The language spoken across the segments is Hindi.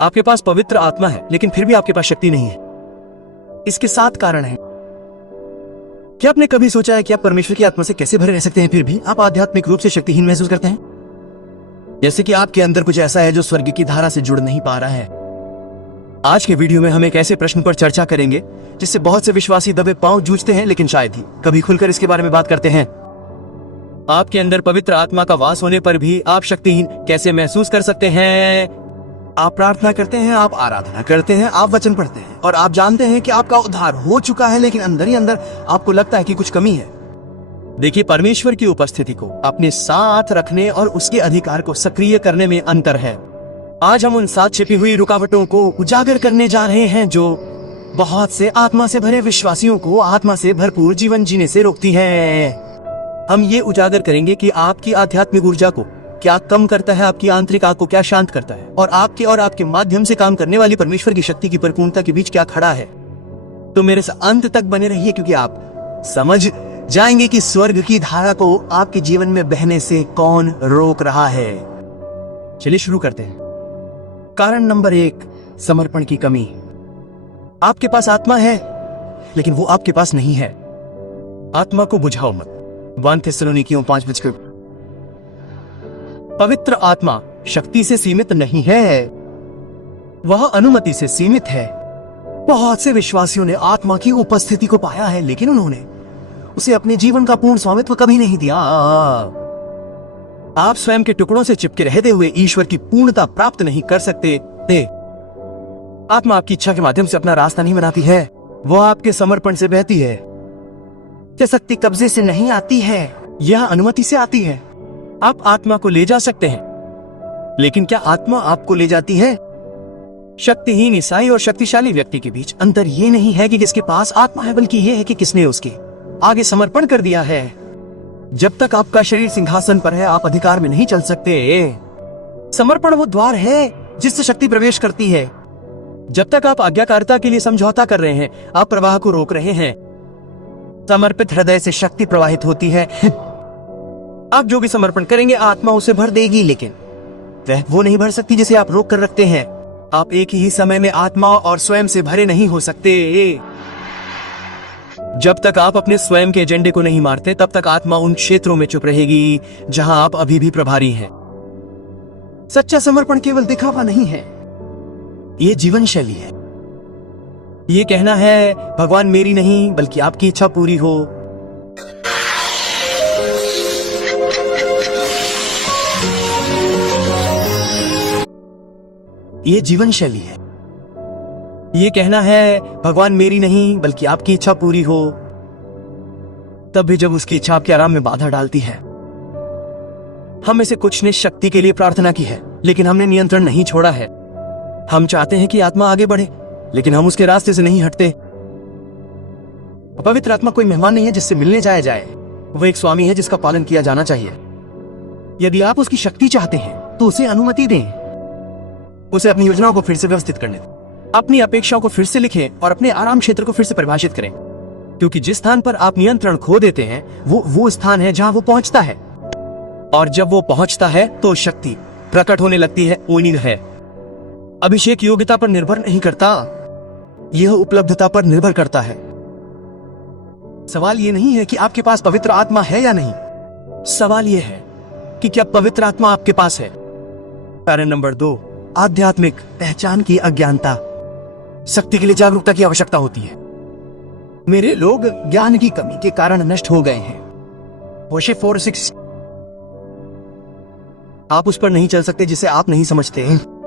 आपके पास पवित्र आत्मा है, लेकिन फिर भी आपके पास शक्ति नहीं है। इसके 7 कारण हैं। क्या आपने कभी सोचा है कि आप परमेश्वर की आत्मा से कैसे भरे रह सकते हैं, फिर भी आप आध्यात्मिक रूप से शक्तिहीन महसूस करते हैं? जैसे कि आपके अंदर कुछ ऐसा है जो स्वर्ग की धारा से जुड़ नहीं पा रहा है। आज के वीडियो में हम एक ऐसे प्रश्न पर चर्चा करेंगे जिससे बहुत से विश्वासी दबे पांव जूझते हैं, लेकिन शायद ही कभी खुलकर इसके बारे में बात करते हैं। आपके अंदर पवित्र आत्मा का वास होने पर भी आप शक्तिहीन कैसे महसूस कर सकते हैं? आप प्रार्थना करते हैं, आप आराधना करते हैं, आप वचन पढ़ते हैं और आप जानते हैं कि आपका उद्धार हो चुका है, लेकिन अंदर ही अंदर आपको लगता है कि कुछ कमी है। देखिए, परमेश्वर की उपस्थिति को अपने साथ रखने और उसके अधिकार को सक्रिय करने में अंतर है। आज हम उन 7 छिपी हुई रुकावटों को उजागर करने जा रहे हैं जो बहुत से आत्मा से भरे विश्वासियों को आत्मा से भरपूर जीवन जीने से रोकती है। हम ये उजागर करेंगे कि आपकी आध्यात्मिक ऊर्जा को क्या कम करता है, आपकी आंतरिक आग को क्या शांत करता है, और आपके माध्यम से काम करने वाली परमेश्वर की शक्ति की परिपूर्णता के बीच क्या खड़ा है। तो मेरे से अंत तक बने रहिए, क्योंकि आप समझ जाएंगे कि स्वर्ग की धारा को आपके जीवन में बहने से कौन रोक रहा है। चलिए शुरू करते हैं। कारण नंबर 1, समर्पण की कमी। आपके पास आत्मा है, लेकिन वो आपके पास नहीं है। आत्मा को बुझाओ मत। 1 थिस्सलुनीकियों 5:5। पवित्र आत्मा शक्ति से सीमित नहीं है, वह अनुमति से सीमित है। बहुत से विश्वासियों ने आत्मा की उपस्थिति को पाया है, लेकिन उन्होंने उसे अपने जीवन का पूर्ण स्वामित्व कभी नहीं दिया। आप स्वयं के टुकड़ों से चिपके रहते हुए ईश्वर की पूर्णता प्राप्त नहीं कर सकते थे। आत्मा आपकी इच्छा के माध्यम से अपना रास्ता नहीं बनाती है, वह आपके समर्पण से बहती है। यह शक्ति कब्जे से नहीं आती है, यह अनुमति से आती है। आप आत्मा को ले जा सकते हैं, लेकिन क्या आत्मा आपको ले जाती है? शक्तिहीन ईसाई और शक्तिशाली व्यक्ति के बीच अंतर ये नहीं है कि किसके पास आत्मा है, बल्कि यह है कि किसने उसके आगे समर्पण कर दिया है। जब तक आपका शरीर सिंहासन पर है, आप अधिकार में नहीं चल सकते। समर्पण वो द्वार है जिससे शक्ति प्रवेश करती है। जब तक आप आज्ञाकारिता के लिए समझौता कर रहे हैं, आप प्रवाह को रोक रहे हैं। समर्पित हृदय से शक्ति प्रवाहित होती है। आप जो भी समर्पण करेंगे, आत्मा उसे भर देगी, लेकिन वह वो नहीं भर सकती जिसे आप रोक कर रखते हैं। आप एक ही समय में आत्मा और स्वयं से भरे नहीं हो सकते। जब तक आप अपने स्वयं के एजेंडे को नहीं मारते, तब तक आत्मा उन क्षेत्रों में चुप रहेगी जहां आप अभी भी प्रभारी हैं। सच्चा समर्पण केवल दिखावा नहीं है, ये जीवन शैली है। ये कहना है, भगवान मेरी नहीं बल्कि आपकी इच्छा पूरी हो। ये जीवन शैली है। ये कहना है, भगवान मेरी नहीं बल्कि आपकी इच्छा पूरी हो, तब भी जब उसकी इच्छा आपके आराम में बाधा डालती है। हम में से कुछ ने शक्ति के लिए प्रार्थना की है, लेकिन हमने नियंत्रण नहीं छोड़ा है। हम चाहते हैं कि आत्मा आगे बढ़े, लेकिन हम उसके रास्ते से नहीं हटते। पवित्र आत्मा कोई मेहमान नहीं है जिससे मिलने जाया जाए, वह एक स्वामी है जिसका पालन किया जाना चाहिए। यदि आप उसकी शक्ति चाहते हैं, तो उसे अनुमति दें। उसे अपनी योजनाओं को फिर से व्यवस्थित करने दें, अपनी अपेक्षाओं को फिर से लिखें और अपने आराम क्षेत्र को फिर से परिभाषित करें, क्योंकि जिस स्थान पर आप नियंत्रण खो देते हैं, वो स्थान है जहां वो पहुंचता है। और जब वो पहुंचता है तो शक्ति प्रकट होने लगती है। उम्मीद है, अभिषेक योग्यता पर निर्भर नहीं करता, यह उपलब्धता पर निर्भर करता है। सवाल यह नहीं है कि आपके पास पवित्र आत्मा है या नहीं, सवाल यह है कि क्या पवित्र आत्मा आपके पास है। कारण नंबर 2, आध्यात्मिक पहचान की अज्ञानता। शक्ति के लिए जागरूकता की आवश्यकता होती है। मेरे लोग ज्ञान की कमी के कारण नष्ट हो गए हैं। होशे 4:6। आप उस पर नहीं चल सकते जिसे आप नहीं समझते।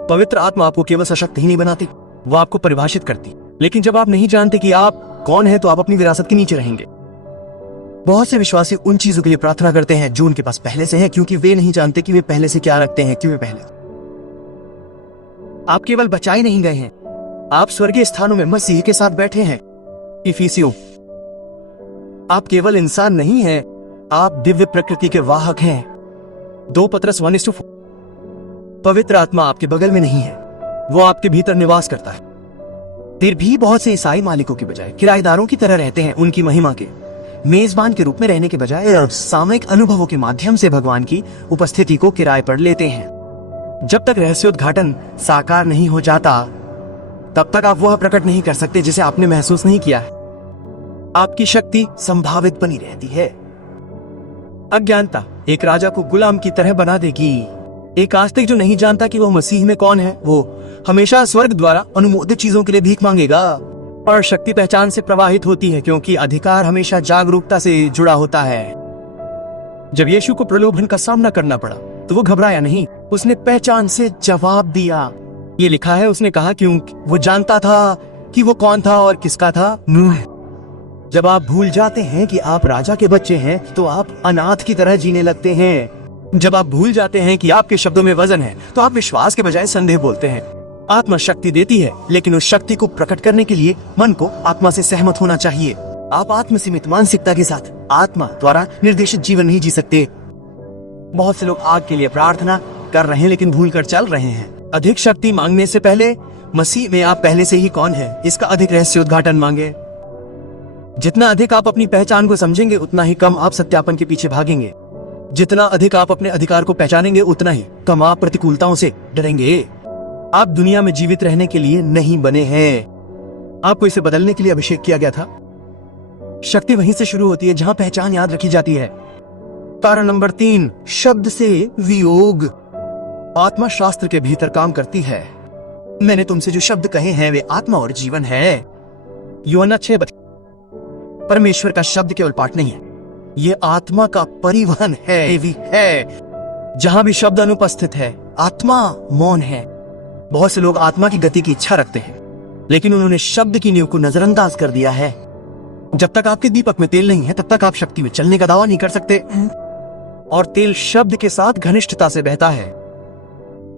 पवित्र आत्मा आपको केवल सशक्त ही नहीं बनाती, वो आपको परिभाषित करती। लेकिन जब आप नहीं जानते कि आप कौन है, तो आप अपनी विरासत के नीचे रहेंगे। बहुत से विश्वासी उन चीजों के लिए प्रार्थना करते हैं जो उनके पास पहले से है, क्योंकि वे नहीं जानते कि वे पहले से क्या रखते हैं। क्यों? वे पहले आप केवल बचाए नहीं गए हैं, आप स्वर्गीय स्थानों में मसीह के साथ बैठे हैं। इफिसियों, आप केवल इंसान नहीं हैं, आप दिव्य प्रकृति के वाहक हैं। 2 पतरस 1:4। पवित्र आत्मा आपके बगल में नहीं है, वो आपके भीतर निवास करता है। फिर भी बहुत से ईसाई मालिकों की बजाय किराएदारों की तरह रहते हैं। उनकी महिमा के मेजबान के रूप में रहने के बजाय सामयिक अनुभवों के माध्यम से भगवान की उपस्थिति को किराए पर लेते हैं। जब तक रहस्योद्घाटन साकार नहीं हो जाता तब तक आप वह प्रकट नहीं कर सकते जिसे आपने महसूस नहीं किया है। आपकी शक्ति संभावित बनी रहती है। अज्ञानता एक राजा को गुलाम की तरह बना देगी। एक आस्तिक जो नहीं जानता कि वह मसीह में कौन है, वो हमेशा स्वर्ग द्वारा अनुमोदित चीजों के लिए भीख मांगेगा। और शक्ति पहचान से प्रवाहित होती है क्योंकि अधिकार हमेशा जागरूकता से जुड़ा होता है। जब यीशु को प्रलोभन का सामना करना पड़ा तो वो घबराया नहीं, उसने पहचान से जवाब दिया। ये लिखा है, उसने कहा क्योंकि वो जानता था कि वो कौन था और किसका था। जब आप भूल जाते हैं कि आप राजा के बच्चे हैं तो आप अनाथ की तरह जीने लगते हैं। जब आप भूल जाते हैं कि आपके शब्दों में वजन है तो आप विश्वास के बजाय संदेह बोलते हैं। आत्मा शक्ति देती है, लेकिन उस शक्ति को प्रकट करने के लिए मन को आत्मा से सहमत होना चाहिए। आप आत्मसीमित मानसिकता के साथ आत्मा द्वारा निर्देशित जीवन नहीं जी सकते। बहुत से लोग आग के लिए प्रार्थना कर रहे हैं लेकिन भूल कर चल रहे हैं। अधिक शक्ति मांगने से पहले मसीह में आप पहले से ही कौन है, इसका अधिक रहस्योद्घाटन मांगे। जितना अधिक आप अपनी पहचान को समझेंगे उतना ही कम आप सत्यापन के पीछे भागेंगे। जितना अधिक आप अपने अधिकार को पहचानेंगे उतना ही कम आप प्रतिकूलताओं से डरेंगे। आप दुनिया में जीवित रहने के लिए नहीं बने हैं, आपको इसे बदलने के लिए अभिषेक किया गया था। शक्ति वहीं से शुरू होती है जहां पहचान याद रखी जाती है। कारण नंबर 3, शब्द से वियोग। आत्मा शास्त्र के भीतर काम करती है। मैंने तुमसे जो शब्द कहे हैं वे आत्मा और जीवन है। यूहन्ना 6:32। परमेश्वर का शब्द केवल पाठ नहीं है, ये आत्मा का परिवहन है। जहां भी शब्द अनुपस्थित है आत्मा मौन है। बहुत से लोग आत्मा की गति की इच्छा रखते हैं लेकिन उन्होंने शब्द की नींव को नजरअंदाज कर दिया है। जब तक आपके दीपक में तेल नहीं है तब तक आप शक्ति में चलने का दावा नहीं कर सकते। और तेल शब्द के साथ घनिष्ठता से बहता है।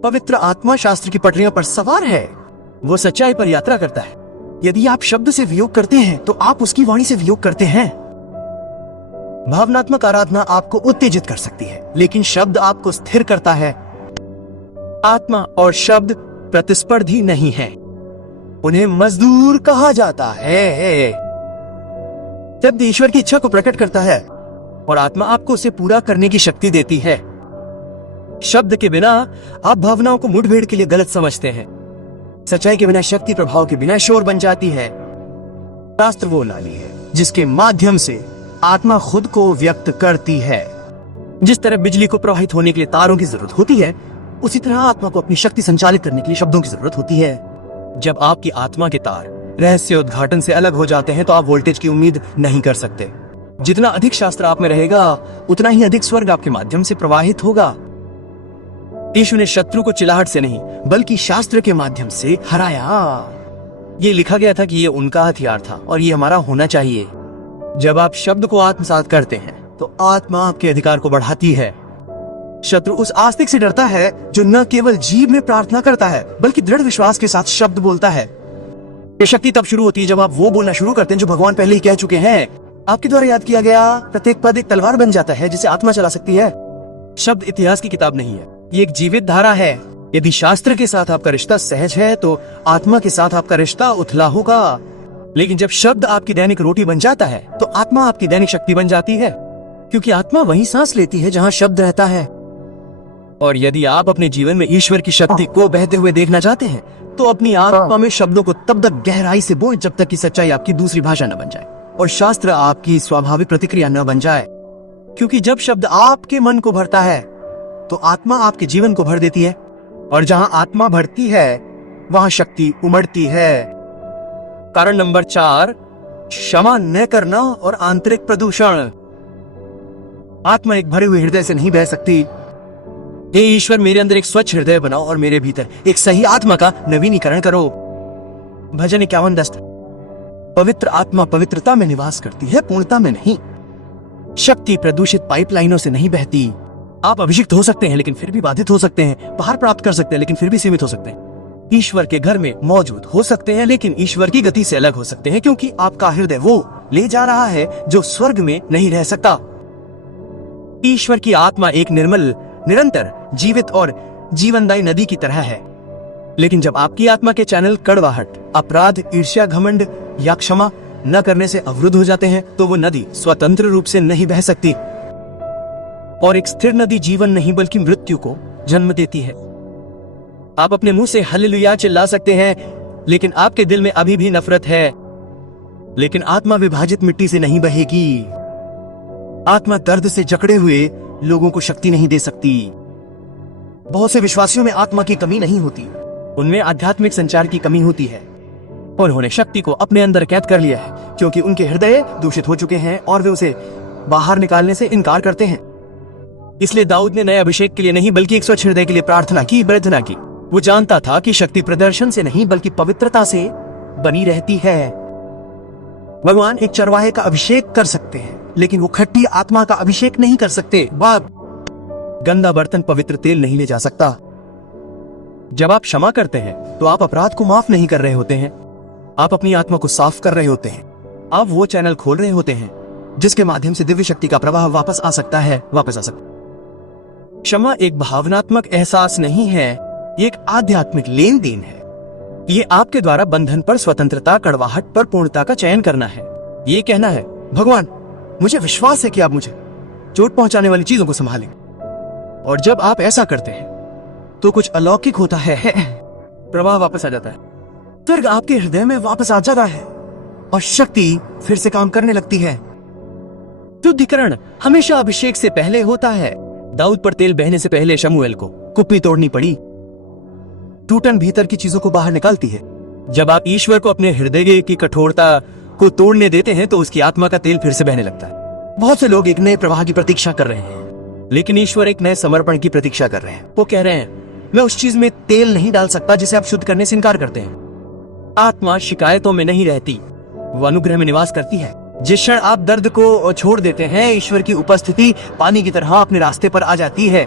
पवित्र आत्मा शास्त्र की पटरियों पर सवार है, वो सच्चाई पर यात्रा करता है। यदि आप शब्द से वियोग करते हैं तो आप उसकी वाणी से वियोग करते हैं। भावनात्मक आराधना आपको उत्तेजित कर सकती है लेकिन शब्द आपको स्थिर करता है। आत्मा और शब्द प्रतिस्पर्धी नहीं है, उन्हें मजदूर कहा जाता है। जब ईश्वर की इच्छा को प्रकट करता है और आत्मा आपको उसे पूरा करने की शक्ति देती है। शब्द के बिना आप भावनाओं को मुठभेड़ के लिए गलत समझते हैं। सच्चाई के बिना शक्ति प्रभाव के बिना शोर बन जाती है। शास्त्र वो नाली है जिसके माध्यम से आत्मा खुद को व्यक्त करती है। जिस तरह बिजली को प्रवाहित होने के लिए तारों की जरूरत होती है, उसी तरह आत्मा को अपनी शक्ति संचालित करने के लिए शब्दों की जरूरत होती है। जब आपकी आत्मा के तार रहस्य उद्घाटन से अलग हो जाते हैं तो आप वोल्टेज की उम्मीद नहीं कर सकते। जितना अधिक शास्त्र आप में रहेगा उतना ही अधिक स्वर्ग आपके माध्यम से प्रवाहित होगा। यीशु ने शत्रु को चिल्लाहट से नहीं बल्कि शास्त्र के माध्यम से हराया। ये लिखा गया था कि ये उनका हथियार था और ये हमारा होना चाहिए। जब आप शब्द को आत्मसात करते हैं तो आत्मा आपके अधिकार को बढ़ाती है। शत्रु उस आस्तिक से डरता है जो न केवल जीभ में प्रार्थना करता है बल्कि दृढ़ विश्वास के साथ शब्द बोलता है। ये शक्ति तब शुरू होती है जब आप वो बोलना शुरू करते हैं जो भगवान पहले ही कह चुके हैं। आपके द्वारा याद किया गया प्रत्येक पद एक तलवार बन जाता है जिसे आत्मा चला सकती है। शब्द इतिहास की किताब नहीं है, ये एक जीवित धारा है। यदि शास्त्र के साथ आपका रिश्ता सहज है तो आत्मा के साथ आपका रिश्ता उथला होगा। लेकिन जब शब्द आपकी दैनिक रोटी बन जाता है तो आत्मा आपकी दैनिक शक्ति बन जाती है, क्योंकि आत्मा वहीं सांस लेती है जहां शब्द रहता है। और यदि आप अपने जीवन में ईश्वर की शक्ति को बहते हुए देखना चाहते हैं तो अपनी आत्मा में शब्दों को तब तक गहराई से बोएं जब तक कि सच्चाई आपकी दूसरी भाषा न बन जाए और शास्त्र आपकी स्वाभाविक प्रतिक्रिया न बन जाए। क्योंकि जब शब्द आपके मन को भरता है तो आत्मा आपके जीवन को भर देती है, और जहां आत्मा भरती है वहां शक्ति उमड़ती है। कारण नंबर 4, क्षमा न करना और आंतरिक प्रदूषण। आत्मा एक भरे हुए हृदय से नहीं बह सकती। हे ईश्वर, मेरे अंदर एक स्वच्छ हृदय बनाओ और मेरे भीतर एक सही आत्मा का नवीनीकरण करो। भजन 51:10। पवित्र आत्मा पवित्रता में निवास करती है, पूर्णता में नहीं। शक्ति प्रदूषित पाइपलाइनों से नहीं बहती। आप अभिषिक्त हो सकते हैं लेकिन फिर भी बाधित हो सकते हैं, बाहर प्राप्त कर सकते हैं लेकिन फिर भी सीमित हो सकते हैं। ईश्वर के घर में मौजूद हो सकते हैं लेकिन ईश्वर की गति से अलग हो सकते हैं, क्योंकि आपका हृदय वो ले जा रहा है जो स्वर्ग में नहीं रह सकता। ईश्वर की आत्मा एक निर्मल, निरंतर, जीवित और जीवनदायी नदी की तरह है। लेकिन जब आपकी आत्मा के चैनल कड़वाहट, अपराध, ईर्ष्या, घमंड या क्षमा न करने से अवरुद्ध हो जाते हैं तो वो नदी स्वतंत्र रूप से नहीं बह सकती। और एक स्थिर नदी जीवन नहीं बल्कि मृत्यु को जन्म देती है। आप अपने मुंह से हालेलुया चिल्ला सकते हैं, लेकिन आपके दिल में अभी भी नफरत है। लेकिन आत्मा विभाजित मिट्टी से नहीं बहेगी। आत्मा दर्द से जकड़े हुए लोगों को शक्ति नहीं दे सकती। बहुत से विश्वासियों में आत्मा की कमी नहीं होती, उनमें आध्यात्मिक संचार की कमी होती है। उन्होंने शक्ति को अपने अंदर कैद कर लिया है क्योंकि उनके हृदय दूषित हो चुके हैं और वे उसे बाहर निकालने से इनकार करते हैं। इसलिए दाऊद ने नए अभिषेक के लिए नहीं बल्कि एक स्वच्छ हृदय के लिए प्रार्थना की। वो जानता था कि शक्ति प्रदर्शन से नहीं बल्कि पवित्रता से बनी रहती है। भगवान एक चरवाहे का अभिषेक कर सकते हैं, लेकिन वो खट्टी आत्मा का अभिषेक नहीं कर सकते। गंदा बर्तन पवित्र तेल नहीं ले जा सकता। जब आप क्षमा करते हैं तो आप अपराध को माफ नहीं कर रहे होते हैं, आप अपनी आत्मा को साफ कर रहे होते हैं। आप वो चैनल खोल रहे होते हैं जिसके माध्यम से दिव्य शक्ति का प्रवाह वापस आ सकता है। क्षमा एक भावनात्मक एहसास नहीं है, ये एक आध्यात्मिक लेन देन है। ये आपके द्वारा बंधन पर स्वतंत्रता, कड़वाहट पर पूर्णता का चयन करना है। ये कहना है, भगवान मुझे विश्वास है कि आप मुझे चोट पहुंचाने वाली चीजों को संभालेंगे। और जब आप ऐसा करते हैं तो कुछ अलौकिक होता है। प्रवाह वापस आ जाता है, स्वर्ग आपके हृदय में वापस आ जाता है और शक्ति फिर से काम करने लगती है। शुद्धिकरण हमेशा अभिषेक से पहले होता है। दाऊद पर तेल बहने से पहले शमूएल को कुप्पी तोड़नी पड़ी। टूटन भीतर की चीजों को बाहर निकालती है। जब आप ईश्वर को अपने हृदय की कठोरता को तोड़ने देते हैं तो उसकी आत्मा का तेल फिर से बहने लगता है। बहुत से लोग एक नए प्रवाह की प्रतीक्षा कर रहे हैं, लेकिन ईश्वर एक नए समर्पण की प्रतीक्षा कर रहे हैं। वो कह रहे हैं, मैं उस चीज में तेल नहीं डाल सकता जिसे आप शुद्ध करने से इनकार करते हैं। आत्मा शिकायतों में नहीं रहती, वो अनुग्रह में निवास करती है। जिस क्षण आप दर्द को छोड़ देते हैं, ईश्वर की उपस्थिति पानी की तरह अपने रास्ते पर आ जाती है।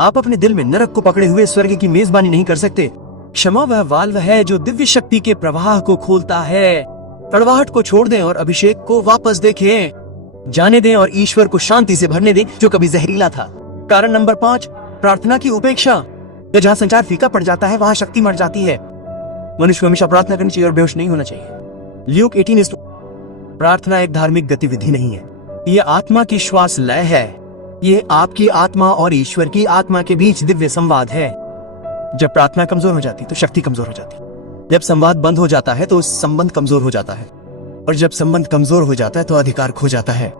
आप अपने दिल में नरक को पकड़े हुए स्वर्ग की मेजबानी नहीं कर सकते। क्षमा वह वाल्व है जो दिव्य शक्ति के प्रवाह को खोलता है। कड़वाहट को छोड़ दें और अभिषेक को वापस देखें। जाने दें और ईश्वर को शांति से भरने दें जो कभी जहरीला था। कारण नंबर 5, प्रार्थना की उपेक्षा। जहाँ संचार फीका पड़ जाता है वहाँ शक्ति मर जाती है। मनुष्य को हमेशा प्रार्थना करनी चाहिए और बेहोश नहीं होना चाहिए। ल्यूक 18 प्रार्थना एक धार्मिक गतिविधि नहीं है, ये आत्मा की श्वास लय है। ये आपकी आत्मा और ईश्वर की आत्मा के बीच दिव्य संवाद है। जब प्रार्थना कमजोर हो जाती तो शक्ति कमजोर हो जाती। जब संवाद बंद हो जाता है तो संबंध कमजोर हो जाता है, और जब संबंध कमजोर हो जाता है तो अधिकार खो जाता है।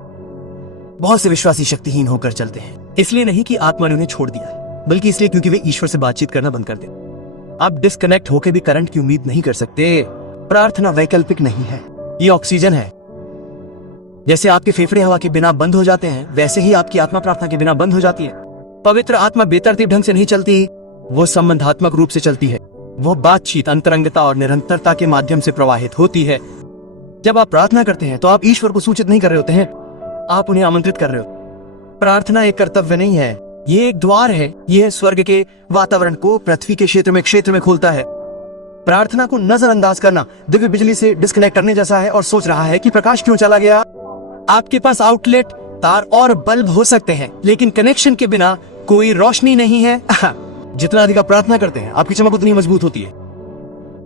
बहुत से विश्वासी शक्तिहीन होकर चलते हैं, इसलिए नहीं कि आत्मा ने उन्हें छोड़ दिया, बल्कि इसलिए क्योंकि वे ईश्वर से बातचीत करना बंद कर दे। आप डिस्कनेक्ट होकर भी करंट की उम्मीद नहीं कर सकते। प्रार्थना वैकल्पिक नहीं है, ये ऑक्सीजन है। जैसे आपके फेफड़े हवा के बिना बंद हो जाते हैं, वैसे ही आपकी आत्मा प्रार्थना के बिना बंद हो जाती है। पवित्र आत्मा बेतरतीब ढंग से नहीं चलती, वो संबंधात्मक रूप से चलती है। वो बातचीत, अंतरंगता और निरंतरता के माध्यम से प्रवाहित होती है। जब आप प्रार्थना करते हैं तो आप ईश्वर को सूचित नहीं कर रहे होते हैं, आप उन्हें आमंत्रित कर रहे हो। प्रार्थना एक कर्तव्य नहीं है, ये एक द्वार है। यह स्वर्ग के वातावरण को पृथ्वी के क्षेत्र में खोलता है। प्रार्थना को नजरअंदाज करना दिव्य बिजली से डिस्कनेक्ट करने जैसा है और सोच रहा है कि प्रकाश क्यों चला गया। आपके पास आउटलेट, तार और बल्ब हो सकते हैं, लेकिन कनेक्शन के बिना कोई रोशनी नहीं है। जितना अधिक आप प्रार्थना करते हैं, आपकी चमक उतनी मजबूत होती है।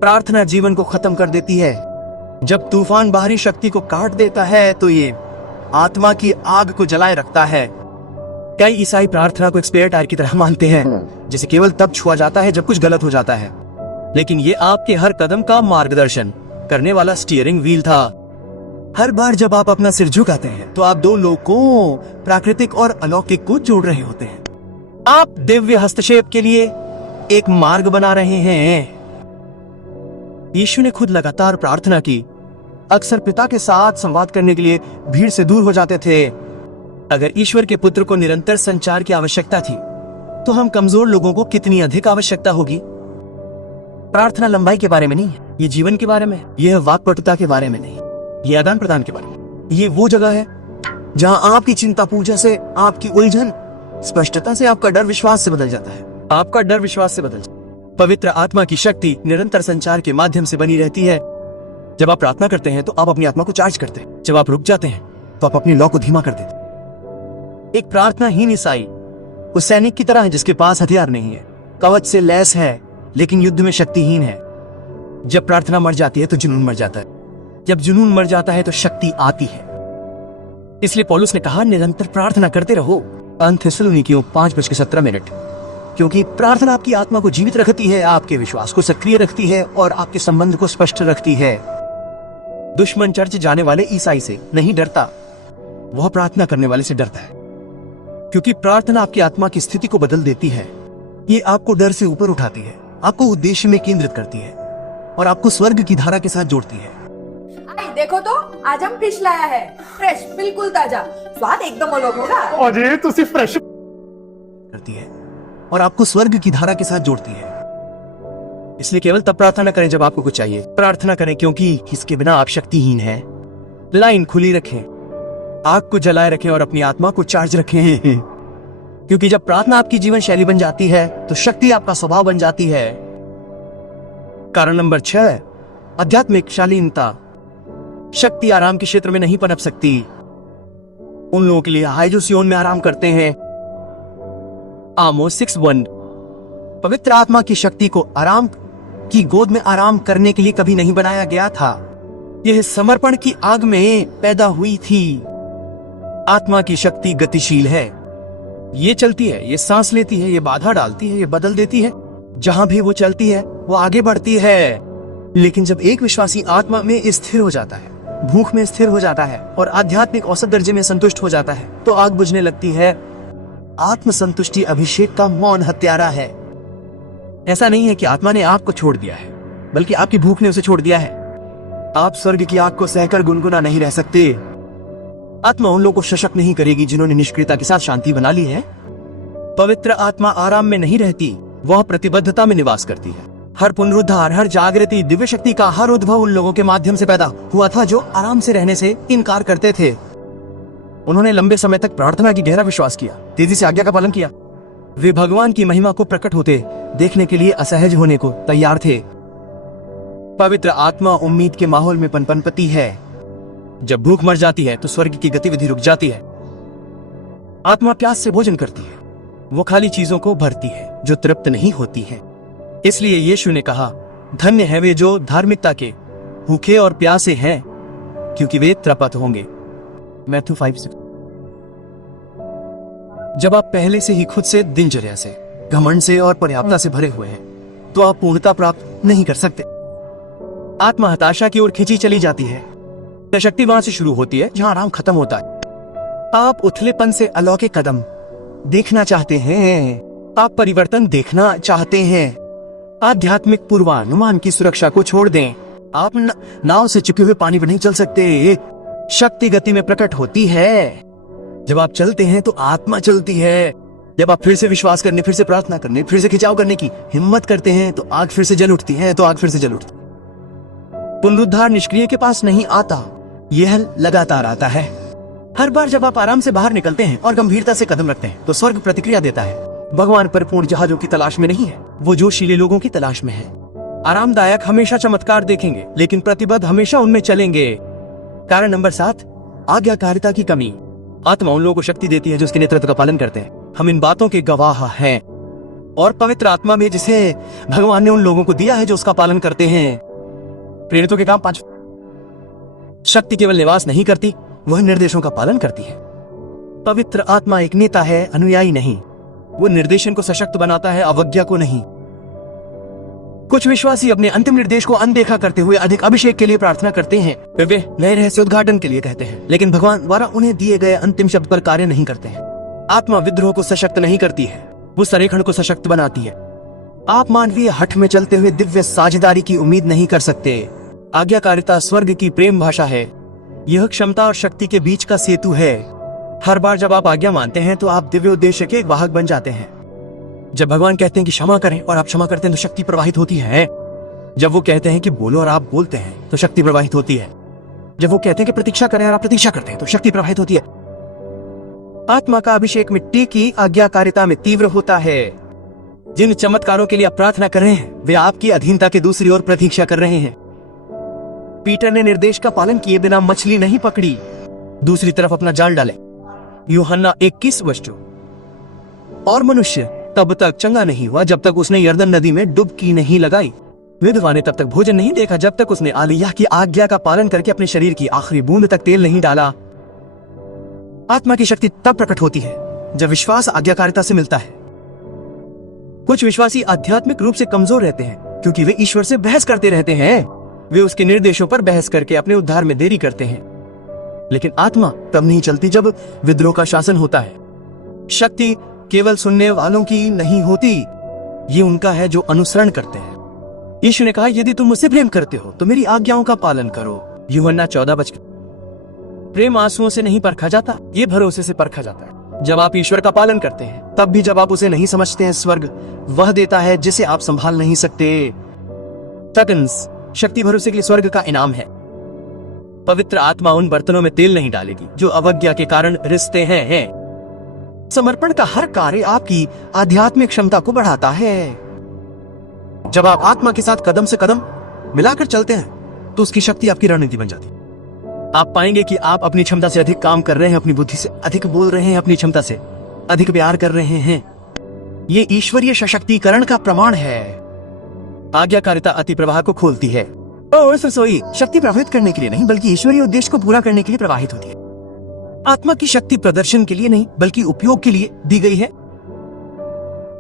प्रार्थना जीवन को खत्म कर देती है। जब तूफान बाहरी शक्ति को काट देता है तो ये आत्मा की आग को जलाए रखता है। कई ईसाई प्रार्थना को एक स्पेयर टायर की तरह मानते हैं, जिसे केवल तब छुआ जाता है जब कुछ गलत हो जाता है। लेकिन ये आपके हर कदम का मार्गदर्शन करने वाला स्टीयरिंग व्हील था। हर बार जब आप अपना सिर झुकाते हैं तो आप दो लोगों, प्राकृतिक और अलौकिक को जोड़ रहे होते हैं। आप दिव्य हस्तक्षेप के लिए एक मार्ग बना रहे हैं। यीशु ने खुद लगातार प्रार्थना की, अक्सर पिता के साथ संवाद करने के लिए भीड़ से दूर हो जाते थे। अगर ईश्वर के पुत्र को निरंतर संचार की आवश्यकता थी, तो हम कमजोर लोगों को कितनी अधिक आवश्यकता होगी। प्रार्थना लंबाई के बारे में नहीं है, ये जीवन के बारे में, यह वाक्पटुता के बारे में नहीं, ये आदान प्रदान के बारे में। ये वो जगह है जहां आपकी चिंता पूजा से आपकी उलझन स्पष्टता से, आपका डर विश्वास से बदल जाता है। आपका डर विश्वास से बदल जाता है। पवित्र आत्मा की शक्ति निरंतर संचार के माध्यम से बनी रहती है। जब आप प्रार्थना करते हैं तो आप अपनी आत्मा को चार्ज करते हैं। जब आप रुक जाते हैं तो आप अपनी लौ को धीमा कर देते हैं। एक प्रार्थनाहीन ईसाई उस सैनिक की तरह है जिसके पास हथियार नहीं है, कवच से लैस है, लेकिन युद्ध में शक्तिहीन है। जब प्रार्थना मर जाती है तो जुनून मर जाता है। जब जुनून मर जाता है तो शक्ति आती है। इसलिए पौलुस ने कहा, निरंतर प्रार्थना करते रहो। 2 थिस्सलुनीकियों 5:17। क्योंकि प्रार्थना आपकी आत्मा को जीवित रखती है, आपके विश्वास को सक्रिय रखती है और आपके संबंध को स्पष्ट रखती है। दुश्मन चर्च जाने वाले ईसाई से नहीं डरता, वह प्रार्थना करने वाले से डरता है, क्योंकि प्रार्थना आपकी आत्मा की स्थिति को बदल देती है। ये आपको डर से ऊपर उठाती है, आपको उद्देश्य में केंद्रित करती है और आपको स्वर्ग की धारा के साथ जोड़ती है। आई देखो तो, आज हम फिश लाया है, फ्रेश, बिल्कुल ताजा, स्वाद एकदम अलग होगा। अरे तुसी फ्रेश करती है और आपको स्वर्ग की धारा के साथ जोड़ती है। इसलिए केवल तब प्रार्थना करें जब आपको कुछ चाहिए। प्रार्थना करें क्योंकि इसके बिना आप शक्तिहीन हैं। लाइन खुली रखें, आग को जलाए रखें और अपनी आत्मा को चार्ज रखें, क्योंकि जब प्रार्थना आपकी जीवन शैली बन जाती है तो शक्ति आपका स्वभाव बन जाती है। कारण नंबर 6, आध्यात्मिक शालीनता। शक्ति आराम के क्षेत्र में नहीं पनप सकती। उन लोगों के लिए हाय जो सियोन में आराम करते हैं। आमोस 6:1। पवित्र आत्मा की शक्ति को आराम की गोद में आराम करने के लिए कभी नहीं बनाया गया था। यह समर्पण की आग में पैदा हुई थी। आत्मा की शक्ति गतिशील है, ये चलती है, ये सांस लेती है, ये बाधा डालती है, ये बदल देती है। जहां भी वो चलती है वो आगे बढ़ती है। लेकिन जब एक विश्वासी आत्मा में स्थिर हो जाता है, भूख में स्थिर हो जाता है और आध्यात्मिक औसत दर्जे में संतुष्ट हो जाता है, तो आग बुझने लगती है। आत्मसंतुष्टि अभिषेक का मौन हत्यारा है। ऐसा नहीं है कि आत्मा ने आपको छोड़ दिया है, बल्कि आपकी भूख ने उसे छोड़ दिया है। आप स्वर्ग की आग को सहकर गुनगुना नहीं रह सकते। आत्मा उन लोगों को सशक्त नहीं करेगी जिन्होंने निष्क्रियता के साथ शांति बना ली है। पवित्र आत्मा आराम में नहीं रहती, वह प्रतिबद्धता में निवास करती है। हर पुनरुद्धार, हर जागृति, दिव्य शक्ति का हर उद्भव उन लोगों के माध्यम से पैदा हुआ था जो आराम से रहने से इनकार करते थे। उन्होंने लंबे समय तक प्रार्थना की गहरा विश्वास किया, तेजी से आज्ञा का पालन किया। वे भगवान की महिमा को प्रकट होते देखने के लिए असहज होने को तैयार थे। पवित्र आत्मा उम्मीद के माहौल में पनपती है। जब भूख मर जाती है तो स्वर्ग की गतिविधि रुक जाती है। आत्मा प्यास से भोजन करती है, वो खाली चीजों को भरती है जो तृप्त नहीं होती है। इसलिए यीशु ने कहा, धन्य है वे जो धार्मिकता के भूखे और प्यासे हैं, क्योंकि वे तृप्त होंगे। मैथ्यू 5:6। जब आप पहले से ही खुद से, दिनचर्या से, घमंड से और पर्याप्तता से भरे हुए हैं, तो आप पूर्णता प्राप्त नहीं कर सकते। आत्मा हताशा की ओर खींची चली जाती है। शक्ति वहां से शुरू होती है जहां आराम खत्म होता है। आप उथलेपन से अलौकिक कदम देखना चाहते हैं, आप परिवर्तन देखना चाहते हैं। आध्यात्मिक पूर्वानुमान की सुरक्षा को छोड़ दें। आप नाव से चिपके हुए पानी पर नहीं चल सकते। शक्ति गति में प्रकट होती है। जब आप चलते हैं तो आत्मा चलती है। जब आप फिर से विश्वास करने, फिर से प्रार्थना करने, फिर से खिंचाव करने की हिम्मत करते हैं तो आग फिर से जल उठती है, तो आग फिर से जल उठती। पुनरुद्धार निष्क्रिय के पास नहीं आता, यह लगातार आता है। हर बार जब आप आराम से बाहर निकलते हैं और गंभीरता से कदम रखते हैं तो स्वर्ग प्रतिक्रिया देता है। भगवान परिपूर्ण जहाजों की तलाश में नहीं है, वो जोशीले लोगों की तलाश में है। आरामदायक हमेशा चमत्कार देखेंगे, लेकिन प्रतिबद्ध हमेशा उनमें चलेंगे। कारण नंबर 7, आज्ञाकारिता की कमी। आत्मा उन लोगों को शक्ति देती है जो उसके नेतृत्व का पालन करते हैं। हम इन बातों के गवाह हैं। और पवित्र आत्मा में जिसे भगवान ने उन लोगों को दिया है जो उसका पालन करते हैं। प्रेरितों के काम 5। शक्ति केवल निवास नहीं करती, वह निर्देशों का पालन करती है। पवित्र आत्मा एक नेता है, अनुयायी नहीं। वो निर्देशन को सशक्त बनाता है, अवज्ञा को नहीं। कुछ विश्वासी अपने अंतिम निर्देश को अनदेखा करते हुए अधिक अभिषेक के लिए प्रार्थना करते हैं। वे नए रहस्य उद्घाटन के लिए कहते हैं, लेकिन भगवान द्वारा उन्हें दिए गए अंतिम शब्द पर कार्य नहीं करते हैं। आत्मा विद्रोह को सशक्त नहीं करती है, वो संरेखण को सशक्त बनाती है। आप मानवीय हठ में चलते हुए दिव्य साझेदारी की उम्मीद नहीं कर सकते। आज्ञाकारिता स्वर्ग की प्रेम भाषा है। यह क्षमता और शक्ति के बीच का सेतु है। हर बार जब आप आज्ञा मानते हैं तो आप दिव्य उद्देश्य के एक वाहक बन जाते हैं। जब भगवान कहते हैं कि क्षमा करें और आप क्षमा करते हैं तो शक्ति प्रवाहित होती है। जब वो कहते हैं कि बोलो और आप बोलते हैं तो शक्ति प्रवाहित होती है। जब वो कहते हैं कि प्रतीक्षा करें और आप प्रतीक्षा करते हैं तो शक्ति प्रवाहित होती है। आत्मा का अभिषेक मिट्टी की आज्ञाकारिता में तीव्र होता है। जिन चमत्कारों के लिए आप प्रार्थना कर रहे हैं वे आपकी अधीनता के दूसरी ओर प्रतीक्षा कर रहे हैं। पीटर ने निर्देश का पालन किए बिना मछली नहीं पकड़ी, दूसरी तरफ अपना जाल डाले। यूहन्ना 21:2। और मनुष्य तब तक चंगा नहीं हुआ जब तक उसने यरदन नदी में डुबकी नहीं लगाई। विधवा ने तब तक भोजन नहीं देखा जब तक उसने आलिया की आज्ञा का पालन करके अपने शरीर की आखिरी बूंद तक तेल नहीं डाला। आत्मा की शक्ति तब प्रकट होती है जब विश्वास आज्ञाकारिता से मिलता है। कुछ विश्वासी आध्यात्मिक रूप से कमजोर रहते हैं क्योंकि वे ईश्वर से बहस करते रहते हैं। वे उसके निर्देशों पर बहस करके अपने उद्धार में देरी करते हैं। लेकिन आत्मा तब नहीं चलती जब विद्रोह का शासन होता है। शक्ति केवल सुनने वालों की नहीं होती, ये उनका है जो अनुसरण करते हैं। यीशु ने कहा, यदि तुम मुझसे प्रेम करते हो तो मेरी आज्ञाओं का पालन करो। यूहन्ना 14:5। प्रेम आंसुओं से नहीं परखा जाता, ये भरोसे से परखा जाता है। जब आप ईश्वर का पालन करते हैं, तब भी जब आप उसे नहीं समझते हैं, स्वर्ग वह देता है जिसे आप संभाल नहीं सकते। सेकंड्स, शक्ति भरोसे के लिए स्वर्ग का इनाम है। पवित्र आत्मा उन बर्तनों में तेल नहीं डालेगी जो अवज्ञा के कारण रिश्ते हैं। समर्पण का हर कार्य आपकी आध्यात्मिक क्षमता को बढ़ाता है। जब आप आत्मा के साथ कदम से कदम मिलाकर चलते हैं तो उसकी शक्ति आपकी रणनीति बन जाती है। आप पाएंगे कि आप अपनी क्षमता से अधिक काम कर रहे हैं, अपनी बुद्धि से अधिक बोल रहे हैं, अपनी क्षमता से अधिक प्यार कर रहे हैं। ये ईश्वरीय सशक्तिकरण का प्रमाण है। आज्ञाकारिता अति प्रवाह को खोलती है। रसोई शक्ति प्रभावित करने के लिए नहीं बल्कि ईश्वरीय उद्देश्य को पूरा करने के लिए प्रवाहित होती है। आत्मा की शक्ति प्रदर्शन के लिए नहीं बल्कि उपयोग के लिए दी गई है।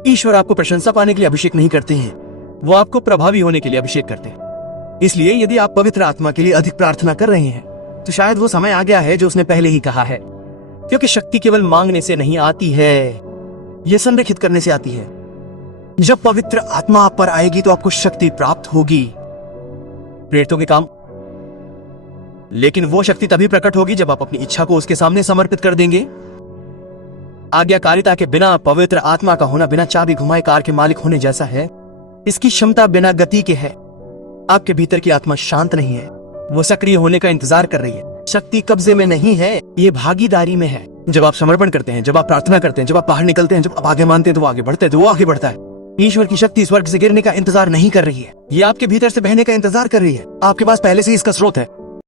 ईश्वर आपको प्रशंसा पाने के लिए अभिषेक नहीं करते हैं, वो आपको प्रभावी होने के लिए अभिषेक करते हैं। इसलिए यदि आप पवित्र आत्मा के लिए अधिक प्रार्थना कर रहे हैं तो शायद वो समय आ गया है जो उसने पहले ही कहा है, क्योंकि शक्ति केवल मांगने से नहीं आती है, यह संरक्षित करने से आती है। जब पवित्र आत्मा आप पर आएगी तो आपको शक्ति प्राप्त होगी। प्रेरितों के काम। लेकिन वो शक्ति तभी प्रकट होगी जब आप अपनी इच्छा को उसके सामने समर्पित कर देंगे। आज्ञाकारिता के बिना पवित्र आत्मा का होना बिना चाबी घुमाए कार के मालिक होने जैसा है। इसकी क्षमता बिना गति के है। आपके भीतर की आत्मा शांत नहीं है, वो सक्रिय होने का इंतजार कर रही है। शक्ति कब्जे में नहीं है, ये भागीदारी में है। जब आप समर्पण करते हैं, जब आप प्रार्थना करते हैं, जब आप बाहर निकलते हैं, जब आप आगे मानते हैं तो वो आगे बढ़ते हैं, तो वो आगे बढ़ता है। ईश्वर की शक्ति स्वर्ग से गिरने का इंतजार नहीं कर रही है, ये आपके भीतर से बहने का इंतजार कर रही है। आपके पास पहले से ही इसका स्रोत है।